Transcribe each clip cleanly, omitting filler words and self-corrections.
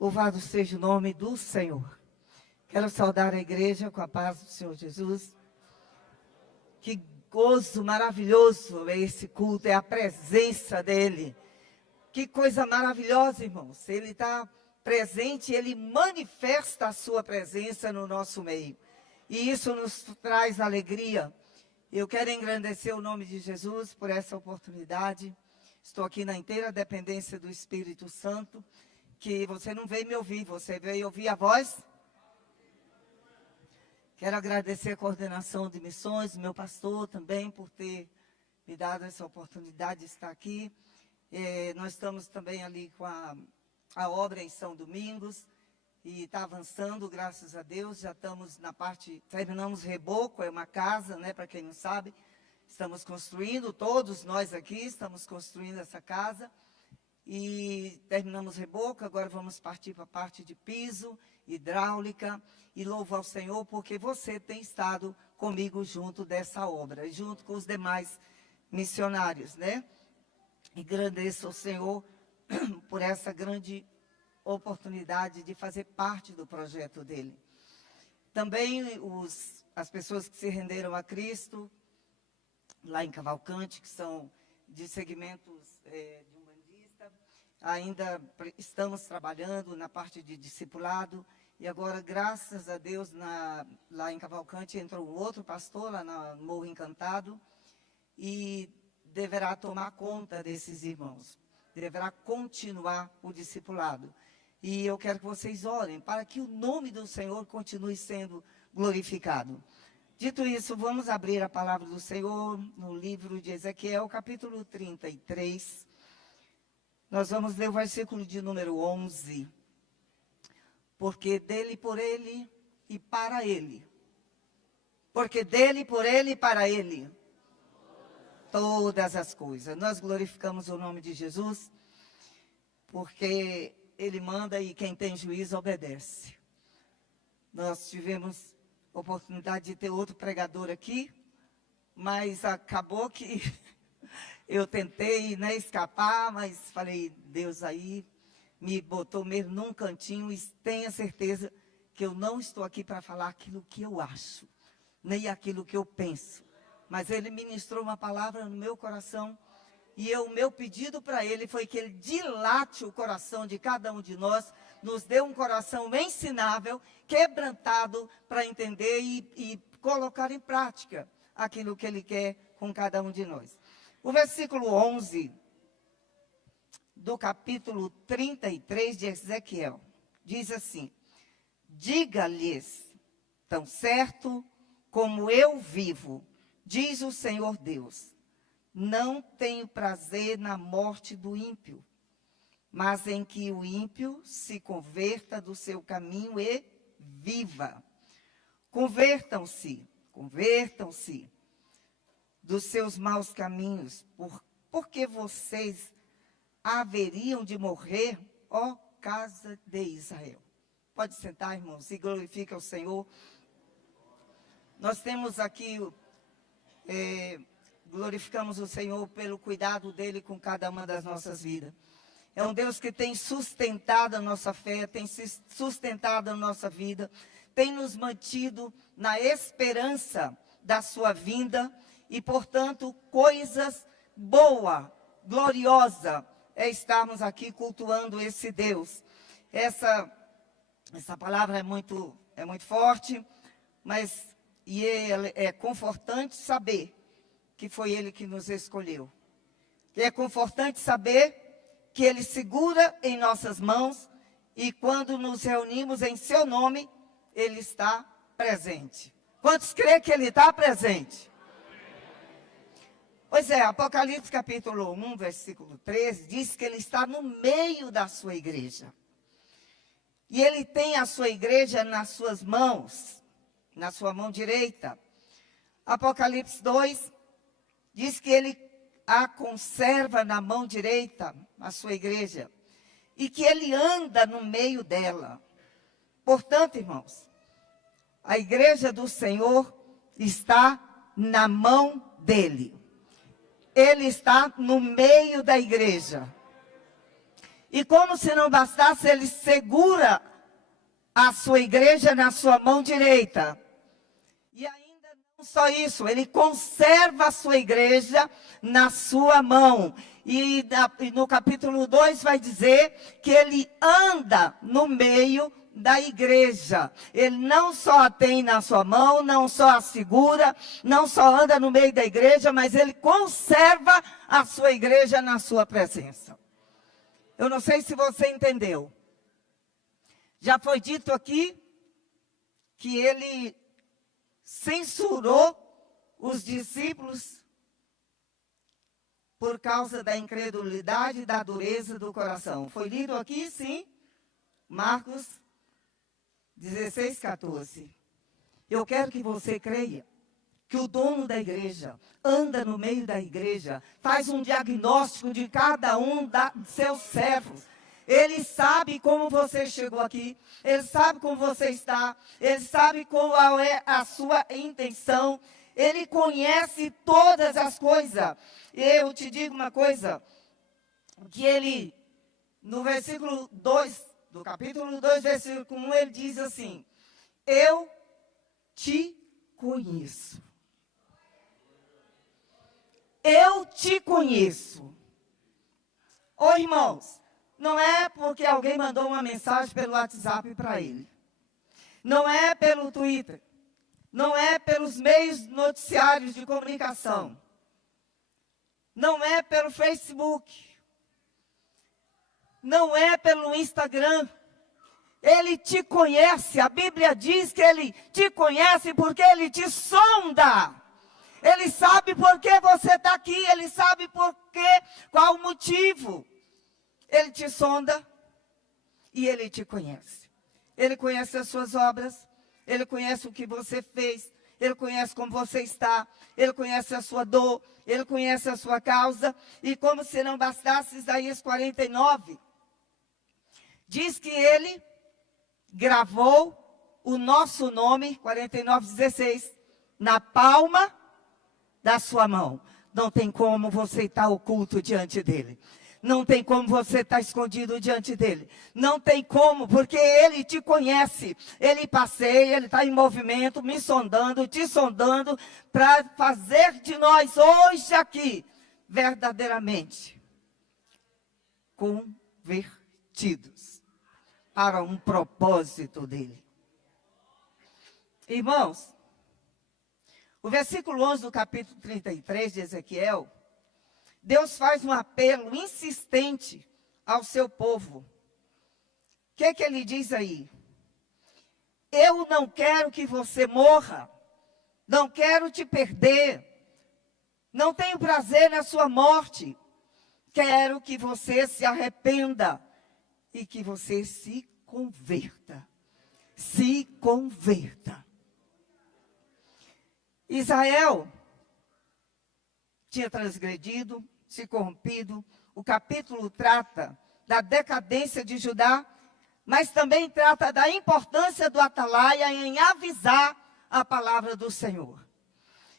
Louvado seja o nome do Senhor. Quero saudar a igreja com a paz do Senhor Jesus. Que gozo maravilhoso é esse culto, é a presença dEle. Que coisa maravilhosa, irmãos. Ele está presente, Ele manifesta a sua presença no nosso meio. E isso nos traz alegria. Eu quero engrandecer o nome de Jesus por essa oportunidade. Estou aqui na inteira dependência do Espírito Santo. Que você não veio me ouvir, você veio ouvir a voz. Quero agradecer a coordenação de missões, meu pastor também, por ter me dado essa oportunidade de estar aqui. Nós estamos também ali com a obra em São Domingos, e está avançando, graças a Deus. Já estamos na parte, terminamos Reboco, é uma casa, né, para quem não sabe. Estamos construindo, todos nós aqui estamos construindo essa casa. E terminamos Reboco, agora vamos partir para a parte de piso, hidráulica, e louvo ao Senhor, porque você tem estado comigo junto dessa obra, junto com os demais missionários, né? E agradeço ao Senhor por essa grande oportunidade de fazer parte do projeto dele. Também as pessoas que se renderam a Cristo, lá em Cavalcante, que são de segmentos de ainda estamos trabalhando na parte de discipulado, e agora, graças a Deus, lá em Cavalcante entrou um outro pastor, lá no Morro Encantado, e deverá tomar conta desses irmãos, deverá continuar o discipulado. E eu quero que vocês orem para que o nome do Senhor continue sendo glorificado. Dito isso, vamos abrir a palavra do Senhor no livro de Ezequiel, capítulo 33. Nós vamos ler o versículo de número 11. Porque dele, por ele e para ele. Porque dele, por ele e para ele. Todas as coisas. Nós glorificamos o nome de Jesus, porque ele manda e quem tem juízo obedece. Nós tivemos oportunidade de ter outro pregador aqui, mas acabou que eu tentei, né, escapar, mas falei, Deus aí me botou mesmo num cantinho, e tenha certeza que eu não estou aqui para falar aquilo que eu acho, nem aquilo que eu penso. Mas ele ministrou uma palavra no meu coração, e o meu pedido para ele foi que ele dilate o coração de cada um de nós, nos dê um coração ensinável, quebrantado, para entender e colocar em prática aquilo que ele quer com cada um de nós. O versículo 11 do capítulo 33 de Ezequiel diz assim: diga-lhes, tão certo como eu vivo, diz o Senhor Deus, não tenho prazer na morte do ímpio, mas em que o ímpio se converta do seu caminho e viva. Convertam-se dos seus maus caminhos, porque vocês haveriam de morrer, ó casa de Israel. Pode sentar, irmãos, e glorifica o Senhor. Nós temos aqui, glorificamos o Senhor pelo cuidado dele com cada uma das nossas vidas. É um Deus que tem sustentado a nossa fé, tem sustentado a nossa vida, tem nos mantido na esperança da sua vinda. E, portanto, coisas boa, gloriosa, é estarmos aqui cultuando esse Deus. Essa palavra é muito forte, mas é confortante saber que foi Ele que nos escolheu. É confortante saber que Ele segura em nossas mãos, e quando nos reunimos em seu nome, Ele está presente. Quantos creem que Ele está presente? Pois é, Apocalipse capítulo 1, versículo 13, diz que ele está no meio da sua igreja. E ele tem a sua igreja nas suas mãos, na sua mão direita. Apocalipse 2 diz que ele a conserva na mão direita, a sua igreja, e que ele anda no meio dela. Portanto, irmãos, a igreja do Senhor está na mão dele. Ele está no meio da igreja. E como se não bastasse, ele segura a sua igreja na sua mão direita. E ainda não só isso, ele conserva a sua igreja na sua mão. E no capítulo 2 vai dizer que ele anda no meio da igreja. Ele não só a tem na sua mão, não só a segura, não só anda no meio da igreja, mas ele conserva a sua igreja na sua presença. Eu não sei se você entendeu. Já foi dito aqui que ele censurou os discípulos por causa da incredulidade e da dureza do coração. Foi lido aqui, sim, Marcos 16:14. Eu quero que você creia que o dono da igreja anda no meio da igreja, faz um diagnóstico de cada um dos seus servos. Ele sabe como você chegou aqui, ele sabe como você está, ele sabe qual é a sua intenção, ele conhece todas as coisas. Eu te digo uma coisa, que ele, no versículo 2, do capítulo 2, versículo 1, ele diz assim: eu te conheço. Eu te conheço. Ô irmãos, não é porque alguém mandou uma mensagem pelo WhatsApp para ele. Não é pelo Twitter. Não é pelos meios noticiários de comunicação. Não é pelo Facebook. Não é pelo Instagram. Ele te conhece. A Bíblia diz que ele te conhece porque ele te sonda. Ele sabe por que você está aqui. Ele sabe por quê, qual o motivo. Ele te sonda e ele te conhece. Ele conhece as suas obras. Ele conhece o que você fez. Ele conhece como você está. Ele conhece a sua dor. Ele conhece a sua causa. E como se não bastasse, Isaías 49 diz que ele gravou o nosso nome, 49:16, na palma da sua mão. Não tem como você estar oculto diante dele. Não tem como você estar escondido diante dele. Não tem como, porque ele te conhece. Ele passeia, ele está em movimento, me sondando, te sondando, para fazer de nós hoje aqui, verdadeiramente, convertidos para um propósito dele. Irmãos, o versículo 11 do capítulo 33 de Ezequiel, Deus faz um apelo insistente ao seu povo. O que que ele diz aí? Eu não quero que você morra, não quero te perder, não tenho prazer na sua morte, quero que você se arrependa e que você se converta. Se converta. Israel tinha transgredido, se corrompido. O capítulo trata da decadência de Judá, mas também trata da importância do atalaia em avisar a palavra do Senhor.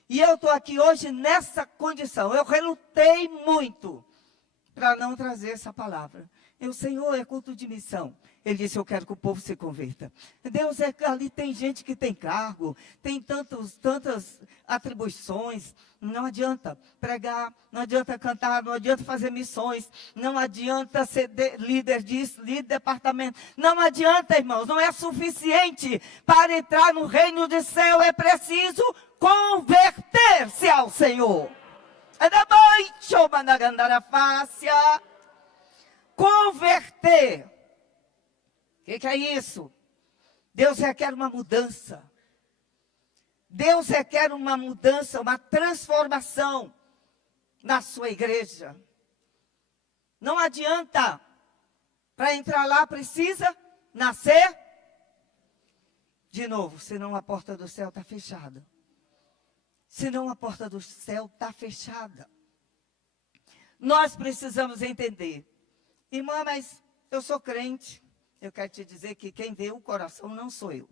E eu estou aqui hoje nessa condição. Eu relutei muito para não trazer essa palavra. O Senhor, é culto de missão. Ele disse, eu quero que o povo se converta. Deus, ali tem gente que tem cargo, tem tantas atribuições. Não adianta pregar, não adianta cantar, não adianta fazer missões, não adianta ser líder disso, líder de departamento. Não adianta, irmãos, não é suficiente. Para entrar no reino do céu é preciso converter-se ao Senhor. Converter. O que é isso? Deus requer uma mudança. Deus requer uma mudança, uma transformação na sua igreja. Não adianta. Para entrar lá precisa nascer de novo, senão a porta do céu está fechada. Senão a porta do céu está fechada. Nós precisamos entender. Irmã, mas eu sou crente. Eu quero te dizer que quem vê o coração não sou eu.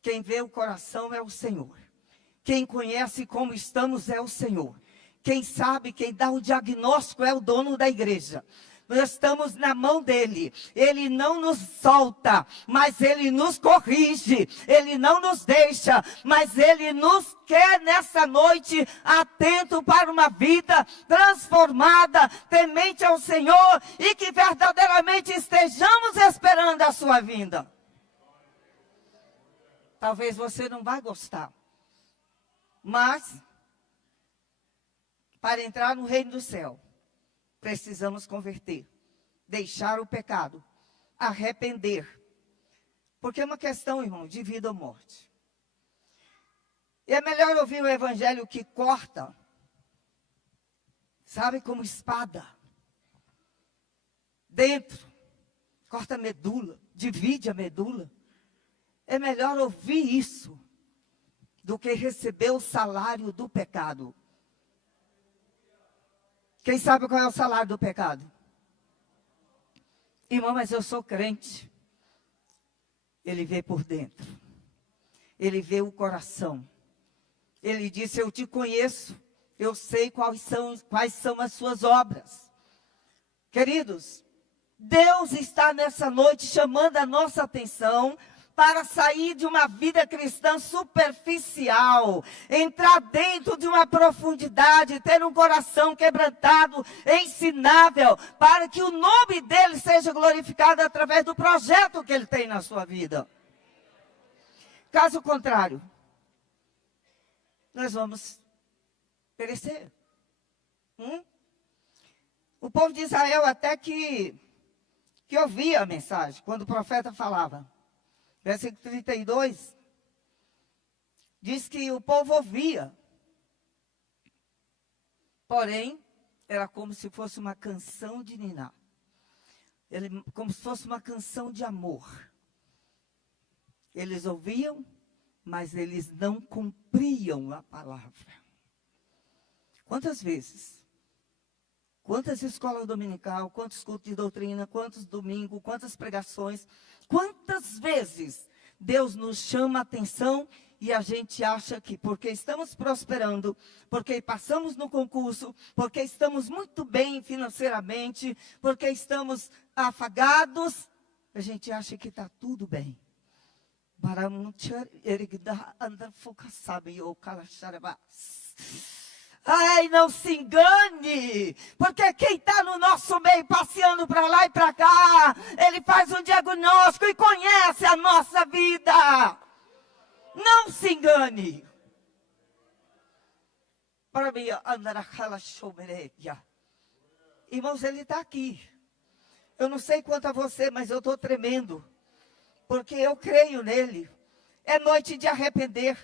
Quem vê o coração é o Senhor. Quem conhece como estamos é o Senhor. Quem sabe, quem dá o diagnóstico é o dono da igreja. nós estamos na mão dele. Ele não nos solta, mas ele nos corrige. Ele não nos deixa, mas ele nos quer nessa noite atento para uma vida transformada, temente ao Senhor e que verdadeiramente estejamos esperando a sua vinda. Talvez você não vá gostar, mas para entrar no reino do céu, precisamos converter, deixar o pecado, arrepender. Porque é uma questão, irmão, de vida ou morte. E é melhor ouvir o evangelho que corta, sabe, como espada. Dentro, corta a medula, divide a medula. É melhor ouvir isso do que receber o salário do pecado. Quem sabe qual é o salário do pecado? Irmão, mas eu sou crente. Ele vê por dentro. Ele vê o coração. Ele disse, eu te conheço. Eu sei quais são as suas obras. Queridos, Deus está nessa noite chamando a nossa atenção para sair de uma vida cristã superficial, entrar dentro de uma profundidade, ter um coração quebrantado, ensinável, para que o nome dele seja glorificado através do projeto que ele tem na sua vida. Caso contrário, nós vamos perecer. O povo de Israel até que ouvia a mensagem, quando o profeta falava. Versículo 32, diz que o povo ouvia. Porém, era como se fosse uma canção de niná. Como se fosse uma canção de amor. Eles ouviam, mas eles não cumpriam a palavra. Quantas vezes? Quantas escolas dominical, quantos cultos de doutrina, quantos domingos, quantas pregações, quantas vezes Deus nos chama a atenção e a gente acha que porque estamos prosperando, porque passamos no concurso, porque estamos muito bem financeiramente, porque estamos afagados, a gente acha que está tudo bem. Ai, não se engane, porque quem está no nosso meio, passeando para lá e para cá, ele faz um diagnóstico e conhece a nossa vida. Não se engane. Para mim, irmãos, ele está aqui. Eu não sei quanto a você, mas eu estou tremendo, porque eu creio nele. É noite de arrepender,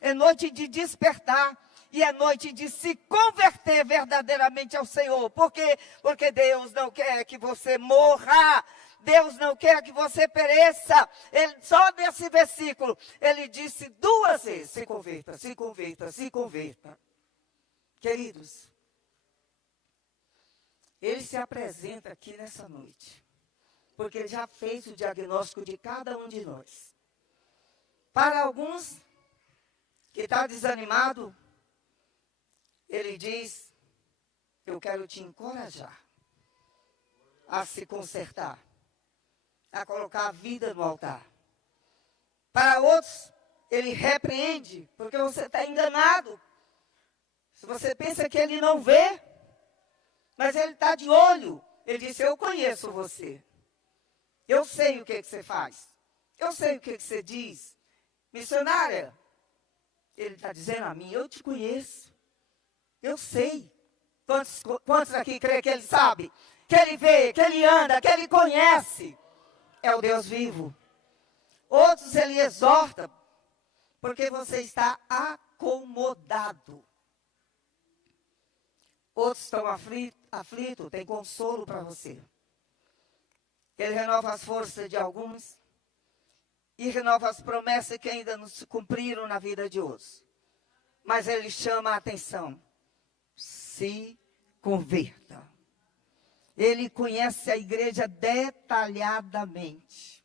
é noite de despertar. E é noite de se converter verdadeiramente ao Senhor. Por quê? Porque Deus não quer que você morra. Deus não quer que você pereça. Só nesse versículo, ele disse 2 vezes, se converta, se converta, se converta. Queridos, ele se apresenta aqui nessa noite. Porque ele já fez o diagnóstico de cada um de nós. Para alguns que está desanimado, ele diz, eu quero te encorajar a se consertar, a colocar a vida no altar. Para outros, ele repreende, porque você está enganado. Se você pensa que ele não vê, mas ele está de olho. Ele disse, eu conheço você. Eu sei o que você faz. Eu sei o que você diz. Missionária, ele está dizendo a mim, eu te conheço. Eu sei. Quantos aqui creem que ele sabe? Que ele vê, que ele anda, que ele conhece. É o Deus vivo. Outros ele exorta, porque você está acomodado. Outros estão aflitos, tem consolo para você. Ele renova as forças de alguns e renova as promessas que ainda não se cumpriram na vida de outros. Mas ele chama a atenção. Se converta. Ele conhece a igreja detalhadamente.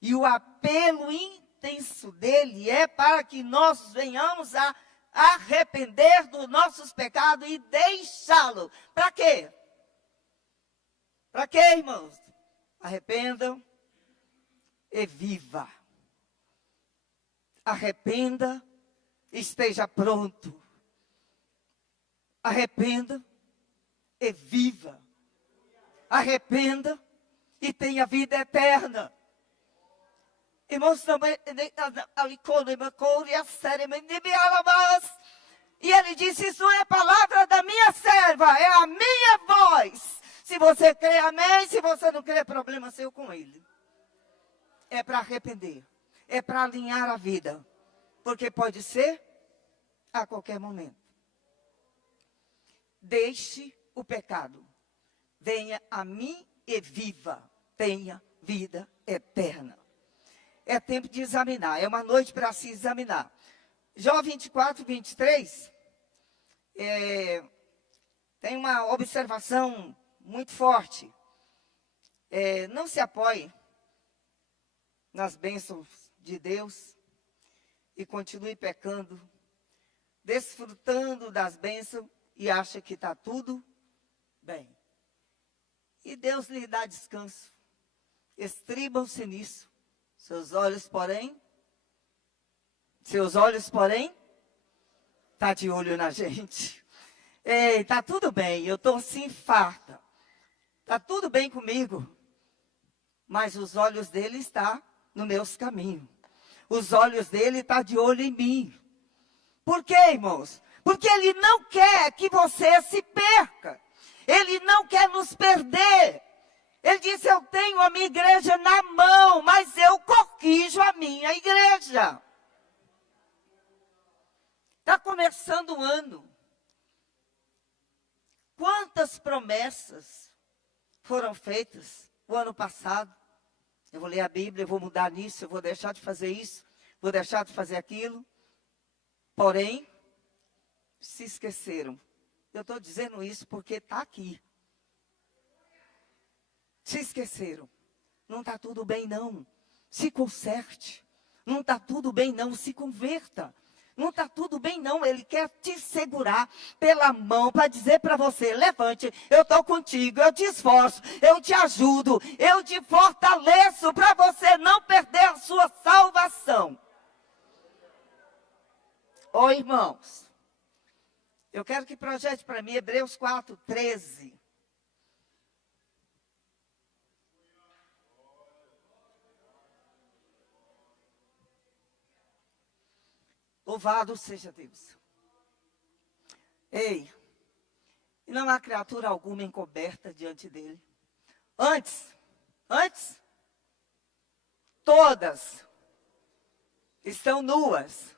E o apelo intenso dele é para que nós venhamos a arrepender dos nossos pecados e deixá-lo. Para quê? Para quê, irmãos? Arrependam e viva. Arrependa, esteja pronto. Arrependa e viva. Arrependa e tenha vida eterna. Irmãos, e ele disse, isso não é palavra da minha serva, é a minha voz. Se você crê, amém. Se você não crê, é problema seu com ele. É para arrepender. É para alinhar a vida. Porque pode ser a qualquer momento. Deixe o pecado. Venha a mim e viva. Tenha vida eterna. É tempo de examinar. É uma noite para se examinar. Jó 24, 23. Tem uma observação muito forte. Não se apoie nas bênçãos de Deus e continue pecando, desfrutando das bênçãos e acha que está tudo bem. E Deus lhe dá descanso. Estribam-se nisso. Seus olhos, porém, está de olho na gente. Ei, está tudo bem, eu estou assim farta. Está tudo bem comigo. Mas os olhos dele estão nos meus caminhos. Os olhos dele estão de olho em mim. Por quê, irmãos? Porque ele não quer que você se perca. Ele não quer nos perder. Ele disse, eu tenho a minha igreja na mão, mas eu corrijo a minha igreja. Está começando o ano. Quantas promessas foram feitas o ano passado? Eu vou ler a Bíblia, eu vou mudar nisso, eu vou deixar de fazer isso, vou deixar de fazer aquilo. Porém, se esqueceram. Eu estou dizendo isso porque está aqui. Se esqueceram. Não está tudo bem, não. Se conserte. Não está tudo bem, não. Se converta. Não está tudo bem, não. Ele quer te segurar pela mão para dizer para você, levante, eu estou contigo, eu te esforço, eu te ajudo, eu te fortaleço para você não perder a sua salvação. Ô, irmãos, eu quero que projete para mim Hebreus 4, 13. Louvado seja Deus. Ei, não há criatura alguma encoberta diante dele. Antes, todas estão nuas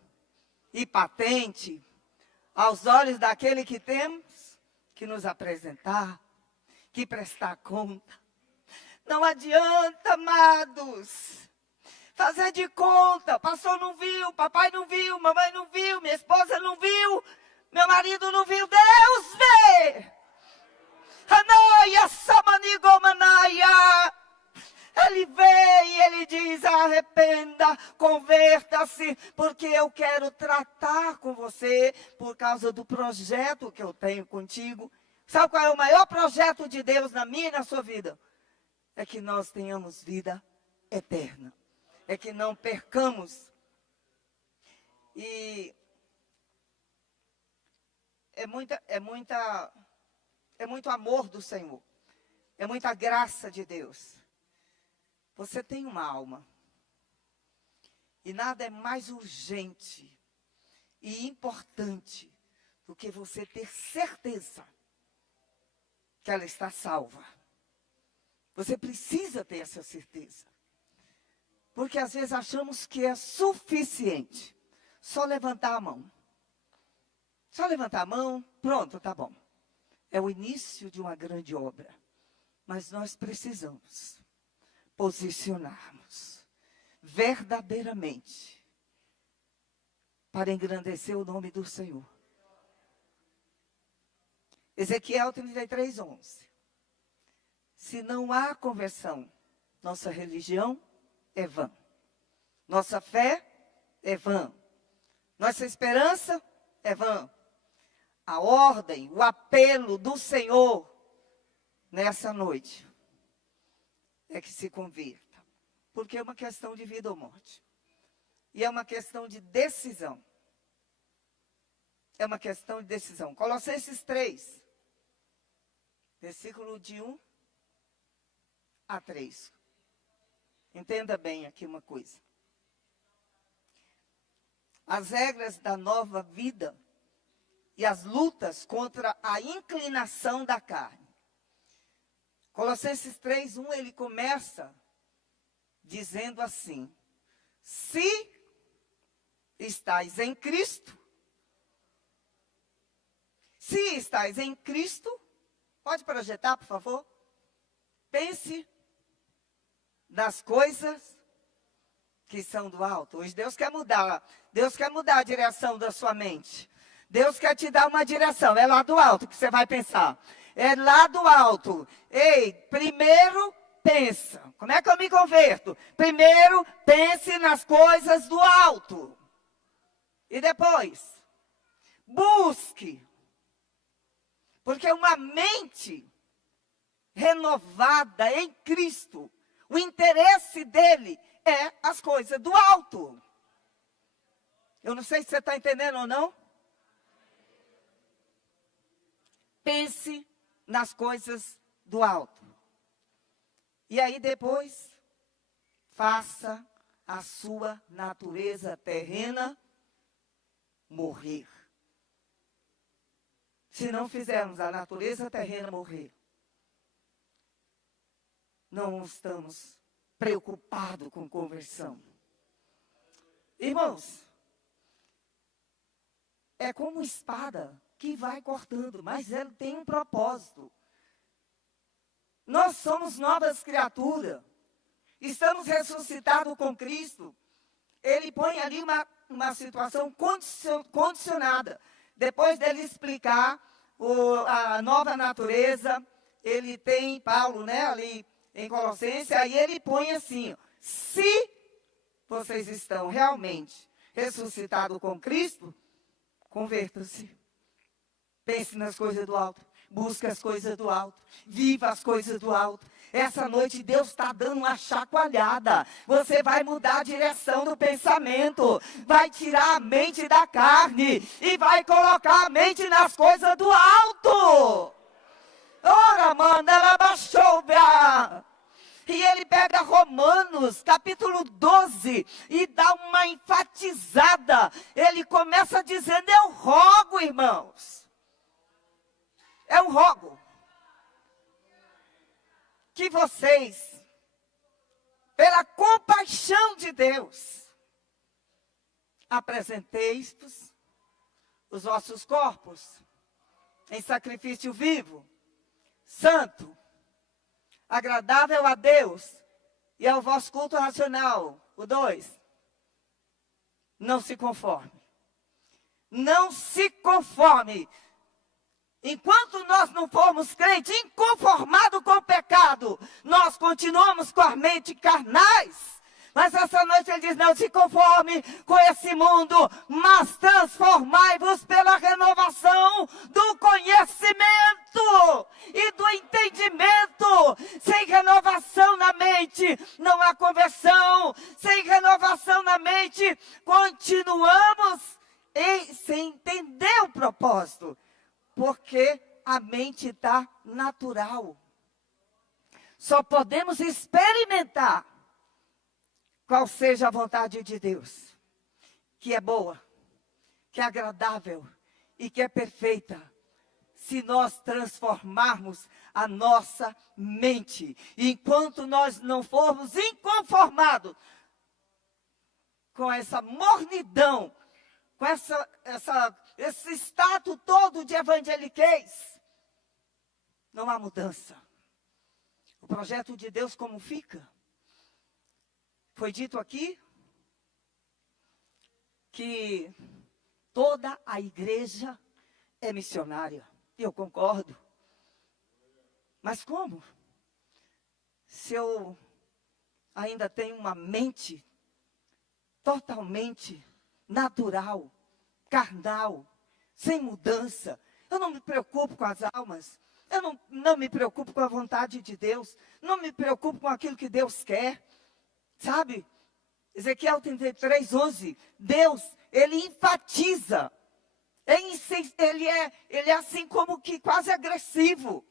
e patente aos olhos daquele que temos que nos apresentar, que prestar conta. Não adianta, amados, fazer de conta. Pastor não viu, papai não viu, mamãe não viu, minha esposa não viu, meu marido não viu. Deus vê. Anaia, samanigomanaia. Ele vê e ele diz, arrependa, converta-se, porque eu quero tratar com você por causa do projeto que eu tenho contigo. Sabe qual é o maior projeto de Deus na minha e na sua vida? É que nós tenhamos vida eterna. É que não percamos. E é muito amor do Senhor. É muita graça de Deus. Você tem uma alma. E nada é mais urgente e importante do que você ter certeza que ela está salva. Você precisa ter essa certeza. Porque às vezes achamos que é suficiente só levantar a mão. Só levantar a mão, pronto, tá bom. É o início de uma grande obra. Mas nós precisamos posicionarmos verdadeiramente para engrandecer o nome do Senhor. Ezequiel 33, 11. Se não há conversão, nossa religião é vã. Nossa fé é vã. Nossa esperança é vã. A ordem, o apelo do Senhor nessa noite é que se converta. Porque é uma questão de vida ou morte. E é uma questão de decisão. É uma questão de decisão. Colossenses 3, versículo de 1 a 3. Entenda bem aqui uma coisa. As regras da nova vida e as lutas contra a inclinação da carne. Colossenses 3:1, ele começa dizendo assim: se estáis em Cristo, pode projetar, por favor? Pense nas coisas que são do alto. Hoje Deus quer mudar a direção da sua mente. Deus quer te dar uma direção, é lá do alto que você vai pensar. É lá do alto. Ei, primeiro pensa. Como é que eu me converto? Primeiro pense nas coisas do alto. E depois, busque. Porque uma mente renovada em Cristo, o interesse dele é as coisas do alto. Eu não sei se você está entendendo ou não. Pense nas coisas do alto. E aí depois, faça a sua natureza terrena morrer. Se não fizermos a natureza terrena morrer, não estamos preocupados com conversão. Irmãos, é como espada que vai cortando, mas ela tem um propósito. Nós somos novas criaturas. Estamos ressuscitados com Cristo. Ele põe ali uma situação condicionada. Depois dele explicar a nova natureza, ele tem, Paulo, né, ali em Colossenses, aí ele põe assim: se vocês estão realmente ressuscitados com Cristo, convertam-se. Pense nas coisas do alto. Busque as coisas do alto. Viva as coisas do alto. Essa noite Deus está dando uma chacoalhada. Você vai mudar a direção do pensamento. Vai tirar a mente da carne. E vai colocar a mente nas coisas do alto. Ora, manda, ela baixou. E ele pega Romanos, capítulo 12, e dá uma enfatizada. Ele começa dizendo: eu rogo, irmãos. Eu rogo que vocês, pela compaixão de Deus, apresenteis os vossos corpos em sacrifício vivo, santo, agradável a Deus e ao vosso culto racional. O 2. Não se conforme. Não se conforme. Enquanto nós não formos crentes inconformados com o pecado, nós continuamos com a mente carnais. Mas essa noite ele diz: não se conforme com esse mundo, mas transformai-vos pela renovação do conhecimento e do entendimento. Sem renovação na mente, não há conversão. Sem renovação na mente, continuamos sem entender o propósito. Porque a mente está natural. Só podemos experimentar qual seja a vontade de Deus, que é boa, que é agradável e que é perfeita, se nós transformarmos a nossa mente. Enquanto nós não formos inconformados com essa mornidão, com esse estado todo de evangeliquez, não há mudança. O projeto de Deus como fica? Foi dito aqui que toda a igreja é missionária. E eu concordo. Mas como? Se eu ainda tenho uma mente totalmente natural, carnal, sem mudança. Eu não me preocupo com as almas. Eu não me preocupo com a vontade de Deus. Não me preocupo com aquilo que Deus quer. Sabe? Ezequiel 33, 11. Deus, Ele enfatiza. Ele é assim como que quase agressivo.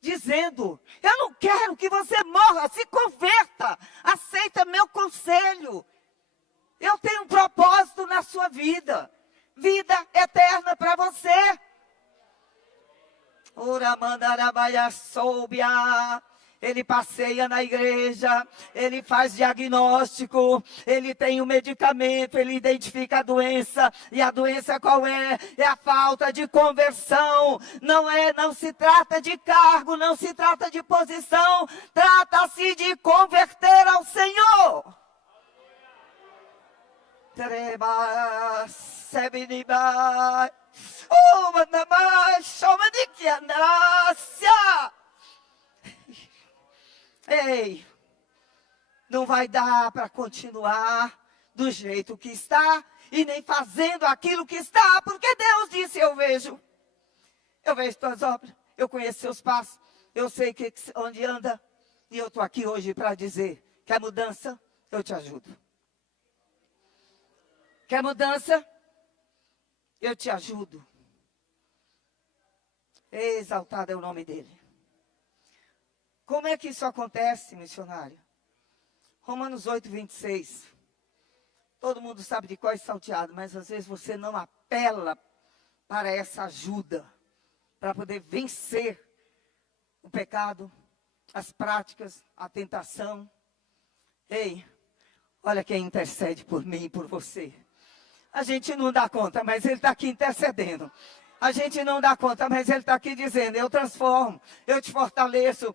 Dizendo, eu não quero que você morra, se converta. Aceita meu conselho. Eu tenho um propósito na sua vida. Vida eterna para você. Ora mandarabaia soubia. Ele passeia na igreja, ele faz diagnóstico, ele tem o medicamento, ele identifica a doença. E a doença qual é? É a falta de conversão. Não se trata de cargo, não se trata de posição. Trata-se de converter ao Senhor. Ei, não vai dar para continuar do jeito que está e nem fazendo aquilo que está, porque Deus disse, eu vejo tuas obras, eu conheço seus passos, eu sei onde anda, e eu estou aqui hoje para dizer, quer mudança? Eu te ajudo. Quer mudança? Eu te ajudo. Exaltado é o nome dele. Como é que isso acontece, missionário? Romanos 8, 26. Todo mundo sabe de qual é salteado, mas às vezes você não apela para essa ajuda, para poder vencer o pecado, as práticas, a tentação. Ei, olha quem intercede por mim e por você. A gente não dá conta, mas Ele está aqui intercedendo. A gente não dá conta, mas Ele está aqui dizendo, eu transformo, eu te fortaleço.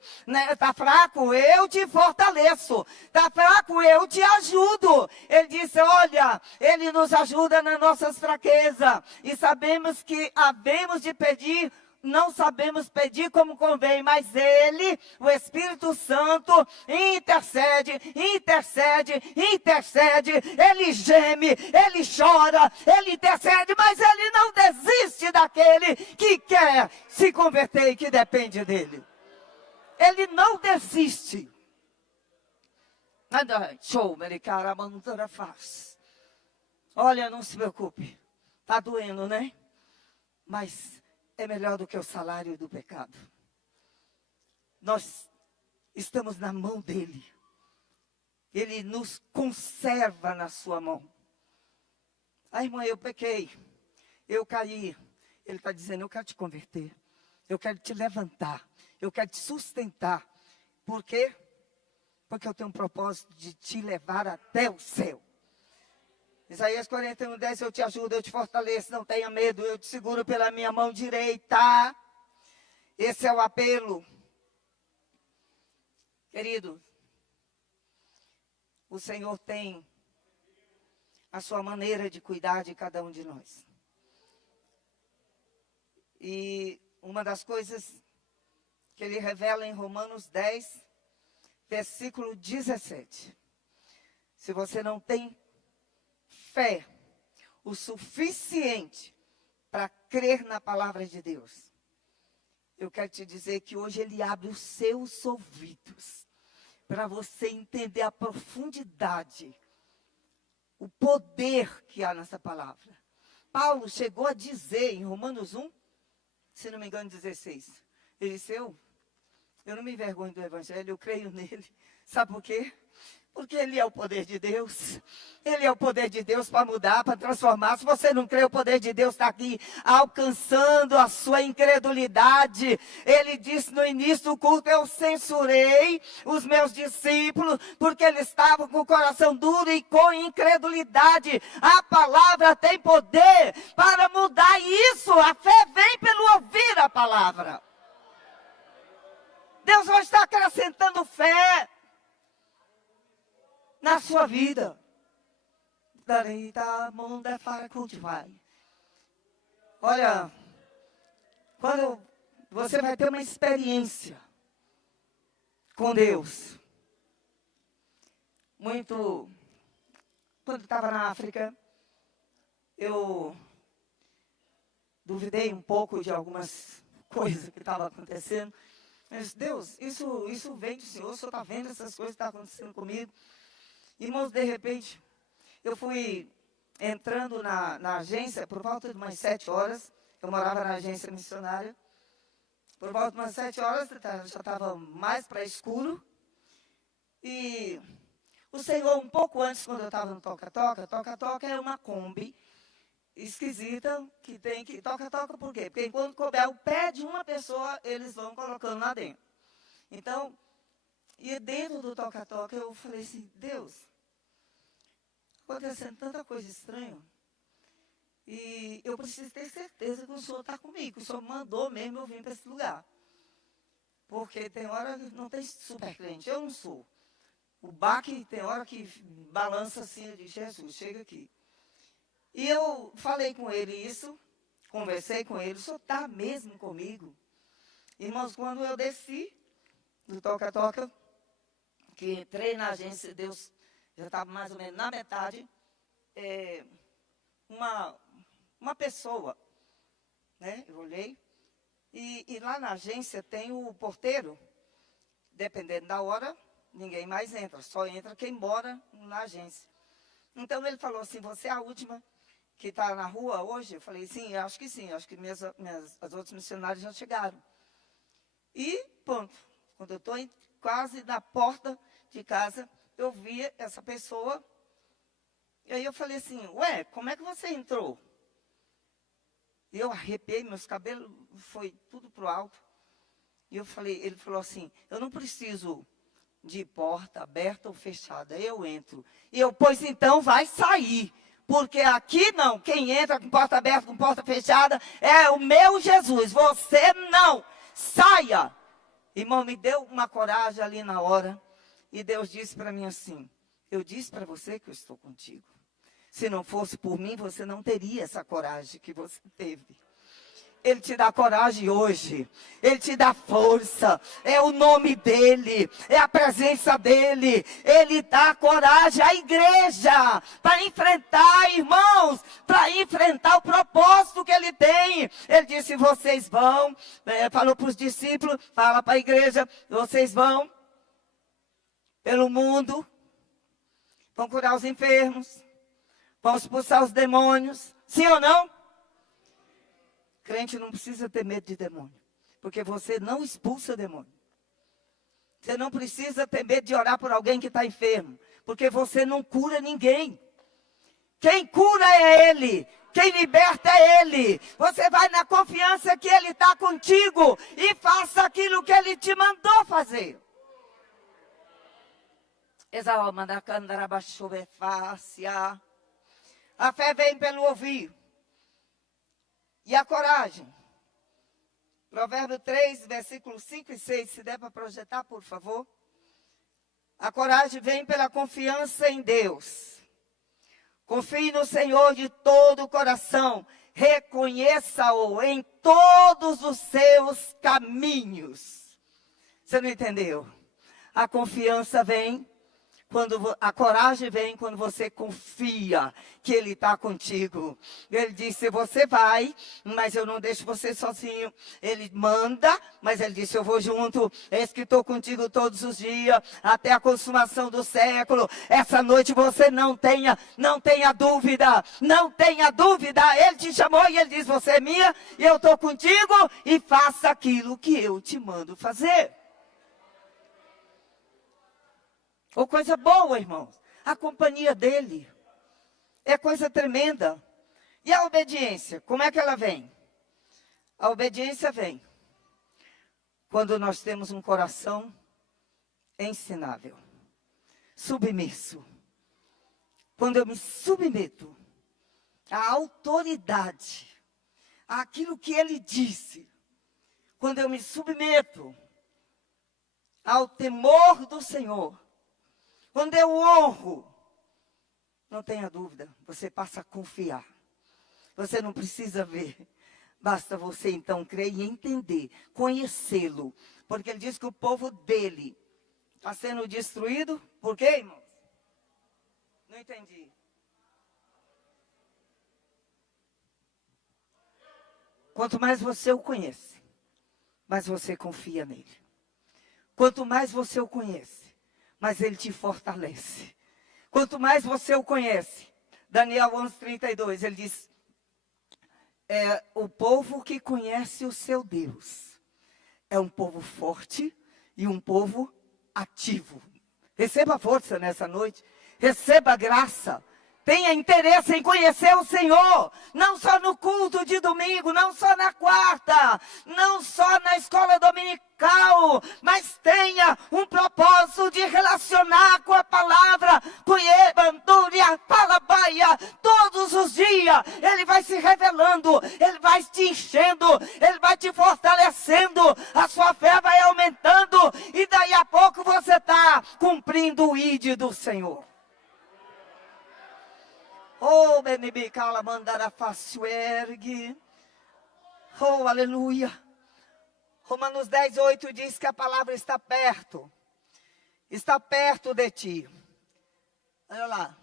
Está fraco? Eu te fortaleço. Está fraco? Eu te ajudo. Ele disse, olha, Ele nos ajuda nas nossas fraquezas. E sabemos que havemos de pedir, não sabemos pedir como convém, mas Ele, o Espírito Santo, intercede, Ele geme, Ele chora, Ele intercede, mas Ele não desiste daquele que quer se converter e que depende dEle. Ele não desiste. Olha, não se preocupe, está doendo, né? Mas é melhor do que o salário do pecado. Nós estamos na mão dele. Ele nos conserva na sua mão. Ah, irmã, eu pequei. Eu caí. Ele está dizendo, eu quero te converter. Eu quero te levantar. Eu quero te sustentar. Por quê? Porque eu tenho um propósito de te levar até o céu. Isaías 41, 10, eu te ajudo, eu te fortaleço, não tenha medo, eu te seguro pela minha mão direita. Esse é o apelo. Querido, o Senhor tem a sua maneira de cuidar de cada um de nós. E uma das coisas que Ele revela em Romanos 10, versículo 17. Se você não tem fé o suficiente para crer na palavra de Deus, eu quero te dizer que hoje Ele abre os seus ouvidos para você entender a profundidade, o poder que há nessa palavra. Paulo chegou a dizer em Romanos 1, se não me engano 16, ele disse, eu não me envergonho do Evangelho, eu creio nele. Sabe por quê? Porque Ele é o poder de Deus. Ele é o poder de Deus para mudar, para transformar. Se você não crê, o poder de Deus está aqui alcançando a sua incredulidade. Ele disse no início do culto, eu censurei os meus discípulos, porque eles estavam com o coração duro e com incredulidade. A palavra tem poder para mudar isso. A fé vem pelo ouvir a palavra. Deus vai estar acrescentando fé na sua vida. Olha, quando você vai ter uma experiência com Deus. Quando estava na África, eu duvidei um pouco de algumas coisa que estava acontecendo. Eu disse, Deus, isso vem do Senhor, o Senhor está vendo essas coisas que estão acontecendo comigo. Irmãos, de repente, eu fui entrando na agência por volta de umas 7 horas. Eu morava na agência missionária. Por volta de umas 7 horas, já estava mais para escuro. E o Senhor, um pouco antes, quando eu estava no toca-toca é uma Kombi esquisita, que tem que... Toca-toca por quê? Porque enquanto couber o pé de uma pessoa, eles vão colocando lá dentro. Então, e dentro do toca-toca, eu falei assim, Deus, acontecendo tanta coisa estranha, e eu preciso ter certeza que o Senhor está comigo, que o Senhor mandou mesmo eu vir para esse lugar. Porque tem hora que não tem super crente, eu não sou. O baque tem hora que balança assim, eu disse, Jesus, chega aqui. E eu falei com ele isso, conversei com ele, o Senhor está mesmo comigo? Irmãos, quando eu desci do toca-toca, que entrei na agência, Deus já estava mais ou menos na metade, uma pessoa, né, eu olhei, e lá na agência tem o porteiro, dependendo da hora, ninguém mais entra, só entra quem mora na agência. Então ele falou assim, você é a última que está na rua hoje? Eu falei, sim, acho que as outras missionárias já chegaram. E, pronto, quando eu estou quase na porta de casa, eu vi essa pessoa, e aí eu falei assim, ué, como é que você entrou? E eu arrepiei, meus cabelos foi tudo para o alto. E eu falei, ele falou assim, eu não preciso de porta aberta ou fechada, eu entro. E eu, pois então vai sair. Porque aqui não, quem entra com porta aberta, com porta fechada, é o meu Jesus. Você não, saia. Irmão, me deu uma coragem ali na hora. E Deus disse para mim assim, eu disse para você que eu estou contigo. Se não fosse por mim, você não teria essa coragem que você teve. Ele te dá coragem hoje, Ele te dá força, é o nome dEle, é a presença dEle, Ele dá coragem à igreja, para enfrentar, irmãos, para enfrentar o propósito que Ele tem. Ele disse, vocês vão, falou para os discípulos, fala para a igreja, vocês vão pelo mundo, vão curar os enfermos, vão expulsar os demônios, sim ou não? Crente não precisa ter medo de demônio, porque você não expulsa demônio. Você não precisa ter medo de orar por alguém que está enfermo, porque você não cura ninguém. Quem cura é Ele, quem liberta é Ele. Você vai na confiança que Ele está contigo e faça aquilo que Ele te mandou fazer. A fé vem pelo ouvir. E a coragem. Provérbio 3, versículos 5 e 6, se der para projetar, por favor. A coragem vem pela confiança em Deus. Confie no Senhor de todo o coração. Reconheça-o em todos os seus caminhos. Você não entendeu? A confiança vem. A coragem vem quando você confia que Ele está contigo. Ele disse, você vai, mas eu não deixo você sozinho. Ele manda, mas Ele disse, eu vou junto. Eis que estou contigo todos os dias, até a consumação do século. Essa noite você não tenha dúvida. Não tenha dúvida. Ele te chamou e Ele disse, você é minha, e eu estou contigo, e faça aquilo que eu te mando fazer. Ou coisa boa, irmãos. A companhia dEle é coisa tremenda. E a obediência, como é que ela vem? A obediência vem quando nós temos um coração ensinável, submisso. Quando eu me submeto à autoridade, àquilo que Ele disse. Quando eu me submeto ao temor do Senhor. Quando eu honro, não tenha dúvida, você passa a confiar. Você não precisa ver, basta você então crer e entender, conhecê-lo. Porque Ele diz que o povo dEle está sendo destruído, por quê, irmãos? Não entendi. Quanto mais você o conhece, mais você confia nele. Quanto mais você o conhece, mais ele te fortalece. Quanto mais você o conhece, Daniel 11:32, ele diz, o povo que conhece o seu Deus é um povo forte e um povo ativo. Receba força nessa noite, receba graça. Tenha interesse em conhecer o Senhor, não só no culto de domingo, não só na quarta, não só na escola dominical, mas tenha um propósito de relacionar com a palavra, todos os dias. Ele vai se revelando, ele vai te enchendo, ele vai te fortalecendo, a sua fé vai aumentando, e daí a pouco você está cumprindo o ID do Senhor. Oh, benibicala mandara fácil ergue. Oh, aleluia. Romanos 10:8 diz que a palavra está perto de ti. Olha lá.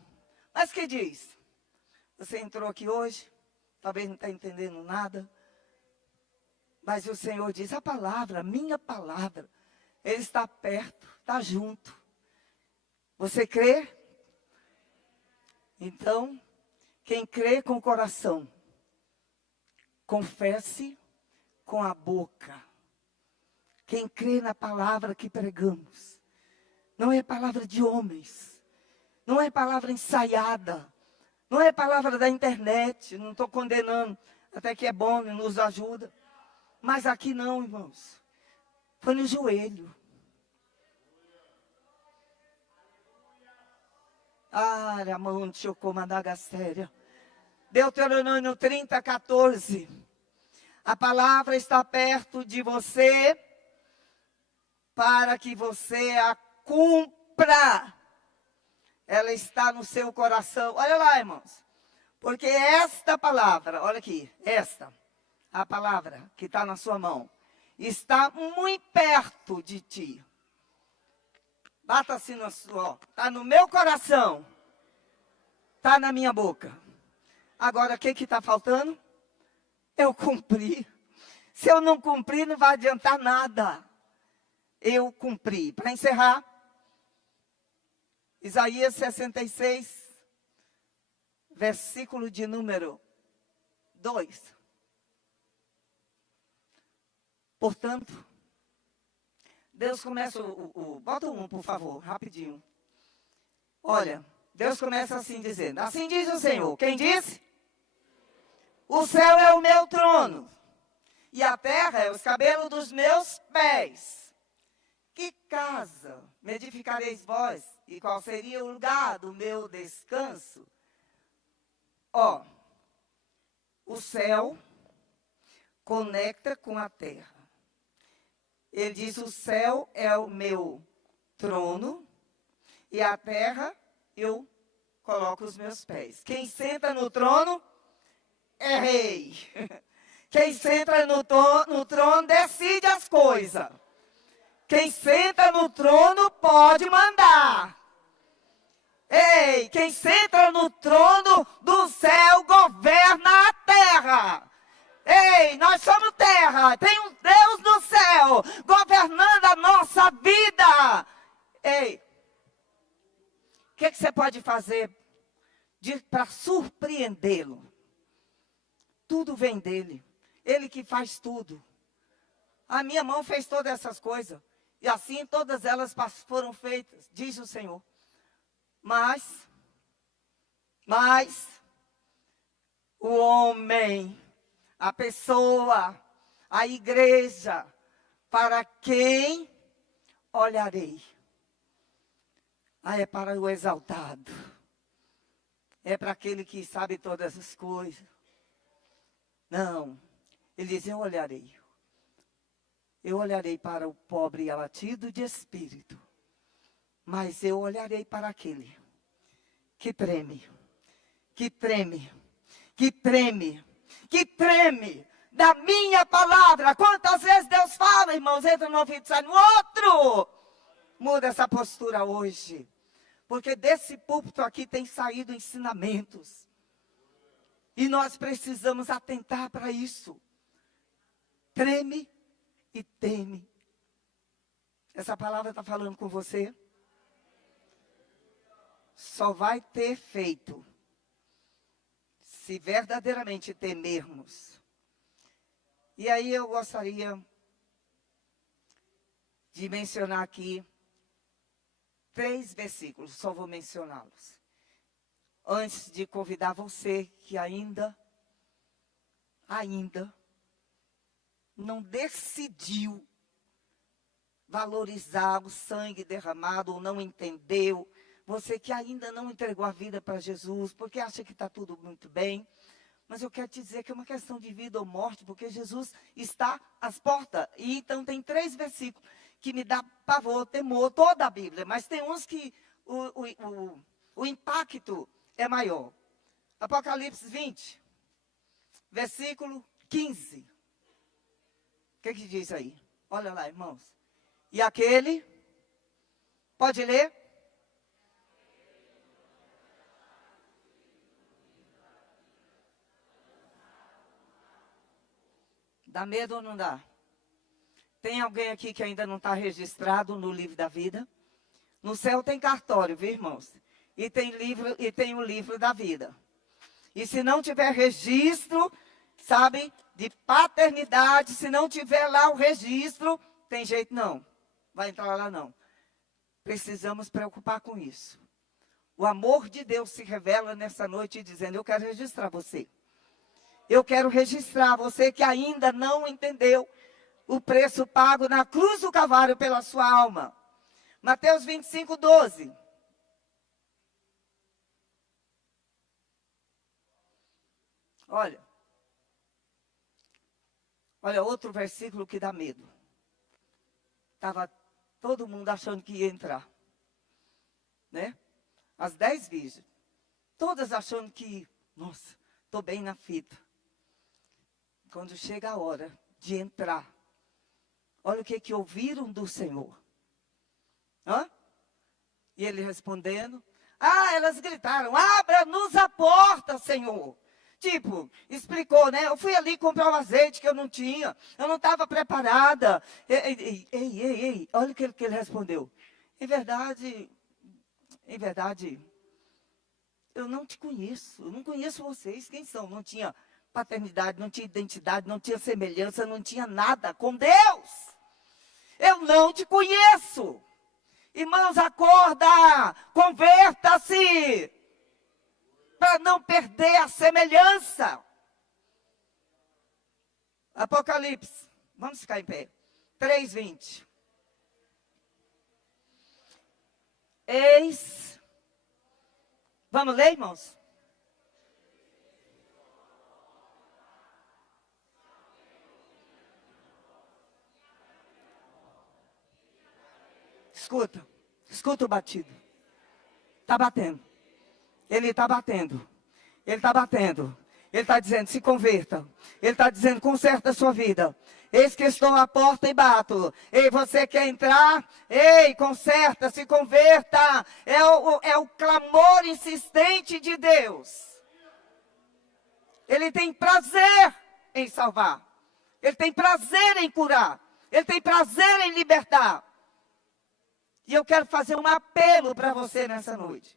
Mas que diz? Você entrou aqui hoje, talvez não está entendendo nada. Mas o Senhor diz, a palavra, a minha palavra, ele está perto, está junto. Você crê? Então, quem crê com o coração, confesse com a boca. Quem crê na palavra que pregamos, não é palavra de homens, não é palavra ensaiada, não é palavra da internet, não estou condenando, até que é bom, nos ajuda. Mas aqui não, irmãos, foi no joelho. A mão de Chocomadaga séria. Deuteronômio 30:14. A palavra está perto de você para que você a cumpra. Ela está no seu coração. Olha lá, irmãos. Porque esta palavra, olha aqui, a palavra que está na sua mão, está muito perto de ti. Bata assim na sua, está no meu coração, está na minha boca. Agora, o que está faltando? Eu cumpri. Se eu não cumprir, não vai adiantar nada. Eu cumpri. Para encerrar, Isaías 66, versículo de número 2. Portanto, Deus começa, bota um, por favor, rapidinho. Olha, Deus começa assim dizendo, assim diz o Senhor. Quem disse? O céu é o meu trono, e a terra é os cabelos dos meus pés. Que casa me edificareis vós, e qual seria o lugar do meu descanso? O céu conecta com a terra. Ele diz, o céu é o meu trono, e a terra eu coloco os meus pés. Quem senta no trono é rei. Quem senta no trono decide as coisas. Quem senta no trono pode mandar. Ei, quem senta no trono do céu governa a terra. Ei, nós somos terra, tem um Deus no céu governando a nossa vida. Ei, o que você pode fazer para surpreendê-lo? Tudo vem dele. Ele que faz tudo. A minha mão fez todas essas coisas. E assim todas elas foram feitas, diz o Senhor. Mas, o homem, a pessoa, a igreja, para quem olharei? É para o exaltado. É para aquele que sabe todas as coisas. Não, ele diz, eu olharei. Eu olharei para o pobre e abatido de espírito. Mas eu olharei para aquele que treme, que treme, que treme, que treme da minha palavra. Quantas vezes Deus fala, irmãos, entra no ouvido e sai no outro. Muda essa postura hoje. Porque desse púlpito aqui tem saído ensinamentos. E nós precisamos atentar para isso. Treme e teme. Essa palavra está falando com você? Só vai ter efeito se verdadeiramente temermos. E aí eu gostaria de mencionar aqui 3 versículos, só vou mencioná-los. Antes de convidar você que ainda não decidiu valorizar o sangue derramado ou não entendeu, você que ainda não entregou a vida para Jesus, porque acha que está tudo muito bem, mas eu quero te dizer que é uma questão de vida ou morte, porque Jesus está às portas. E então tem 3 versículos que me dá pavor, temor, toda a Bíblia, mas tem uns que o impacto é maior. Apocalipse 20, versículo 15. O que diz aí? Olha lá, irmãos. E aquele, pode ler? Dá medo ou não dá? Tem alguém aqui que ainda não está registrado no livro da vida? No céu tem cartório, viu, irmãos? E tem o livro da vida. E se não tiver registro, sabe, de paternidade, se não tiver lá o registro, tem jeito não. Vai entrar lá não. Precisamos preocupar com isso. O amor de Deus se revela nessa noite dizendo, eu quero registrar você. Eu quero registrar você que ainda não entendeu o preço pago na cruz do Calvário pela sua alma. Mateus 25, 12. Olha outro versículo que dá medo. Estava todo mundo achando que ia entrar. Né? As 10 virgens. Todas achando que, nossa, estou bem na fita. Quando chega a hora de entrar, olha o que ouviram do Senhor. E ele respondendo, elas gritaram, abra-nos a porta, Senhor. Tipo, explicou, né? Eu fui ali comprar o azeite que eu não tinha, eu não estava preparada. Ei, olha o que ele respondeu. Em verdade, eu não te conheço, eu não conheço vocês, quem são? Não tinha paternidade, não tinha identidade, não tinha semelhança, não tinha nada com Deus. Eu não te conheço. Irmãos, acorda, converta-se, para não perder a semelhança. Apocalipse, vamos ficar em pé, 3:20. Vamos ler, irmãos? Escuta o batido. Está batendo. Ele está batendo. Ele está batendo. Ele está dizendo, se converta. Ele está dizendo, conserta a sua vida. Eis que estou à porta e bato. Ei, você quer entrar? Ei, conserta, se converta. É o clamor insistente de Deus. Ele tem prazer em salvar. Ele tem prazer em curar. Ele tem prazer em libertar. E eu quero fazer um apelo para você nessa noite.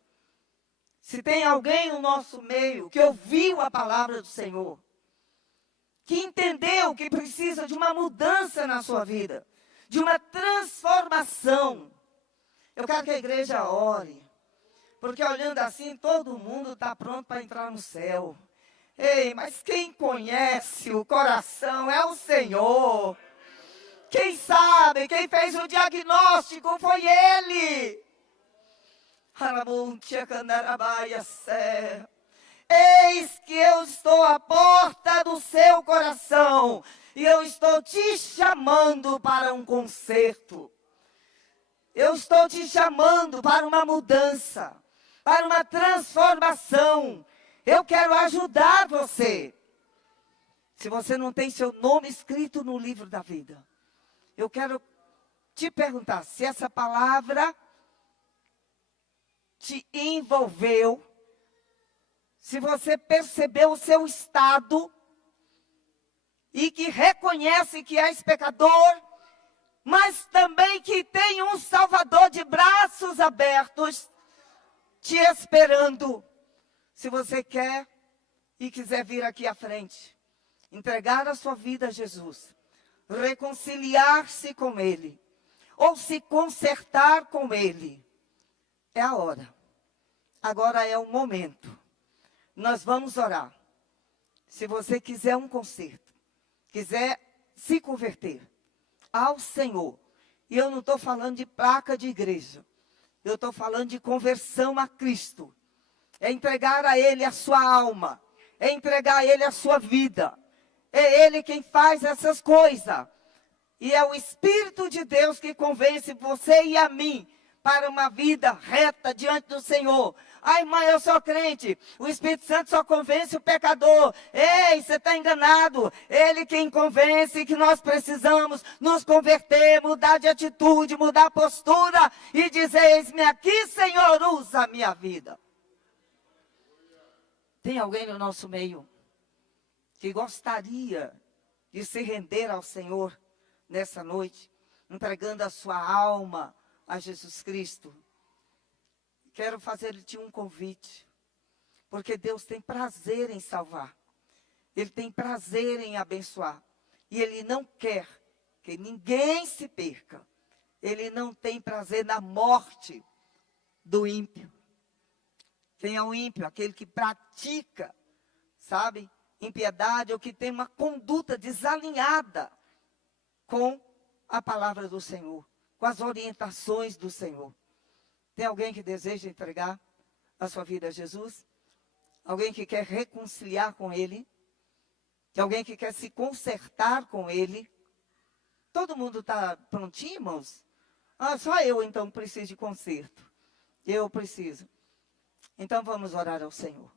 Se tem alguém no nosso meio que ouviu a palavra do Senhor, que entendeu que precisa de uma mudança na sua vida, de uma transformação, eu quero que a igreja ore, porque olhando assim, todo mundo está pronto para entrar no céu. Ei, mas quem conhece o coração é o Senhor. Quem sabe, quem fez o diagnóstico foi Ele. Eis que eu estou à porta do seu coração e eu estou te chamando para um conserto. Eu estou te chamando para uma mudança, para uma transformação. Eu quero ajudar você. Se você não tem seu nome escrito no livro da vida, eu quero te perguntar se essa palavra te envolveu, se você percebeu o seu estado e que reconhece que és pecador, mas também que tem um Salvador de braços abertos, te esperando. Se você quer e quiser vir aqui à frente, entregar a sua vida a Jesus, reconciliar-se com Ele, ou se consertar com Ele, é a hora. Agora é o momento. Nós vamos orar. Se você quiser um conserto, quiser se converter ao Senhor, e eu não estou falando de placa de igreja, eu estou falando de conversão a Cristo, é entregar a Ele a sua alma, é entregar a Ele a sua vida, é Ele quem faz essas coisas, e é o Espírito de Deus que convence você e a mim, para uma vida reta diante do Senhor. Ai, mãe, eu sou crente. O Espírito Santo só convence o pecador. Ei, você está enganado. Ele quem convence que nós precisamos nos converter, mudar de atitude, mudar a postura e dizer, eis-me aqui, Senhor, usa a minha vida. Tem alguém no nosso meio que gostaria de se render ao Senhor nessa noite, entregando a sua alma a Jesus Cristo? Quero fazer-te um convite, porque Deus tem prazer em salvar, Ele tem prazer em abençoar, e Ele não quer que ninguém se perca, Ele não tem prazer na morte do ímpio. Quem é o ímpio? Aquele que pratica, sabe, impiedade, ou que tem uma conduta desalinhada com a palavra do Senhor, com as orientações do Senhor. Tem alguém que deseja entregar a sua vida a Jesus? Alguém que quer reconciliar com Ele? Tem alguém que quer se consertar com Ele? Todo mundo está prontinho, irmãos? Ah, só eu então preciso de conserto. Eu preciso. Então vamos orar ao Senhor.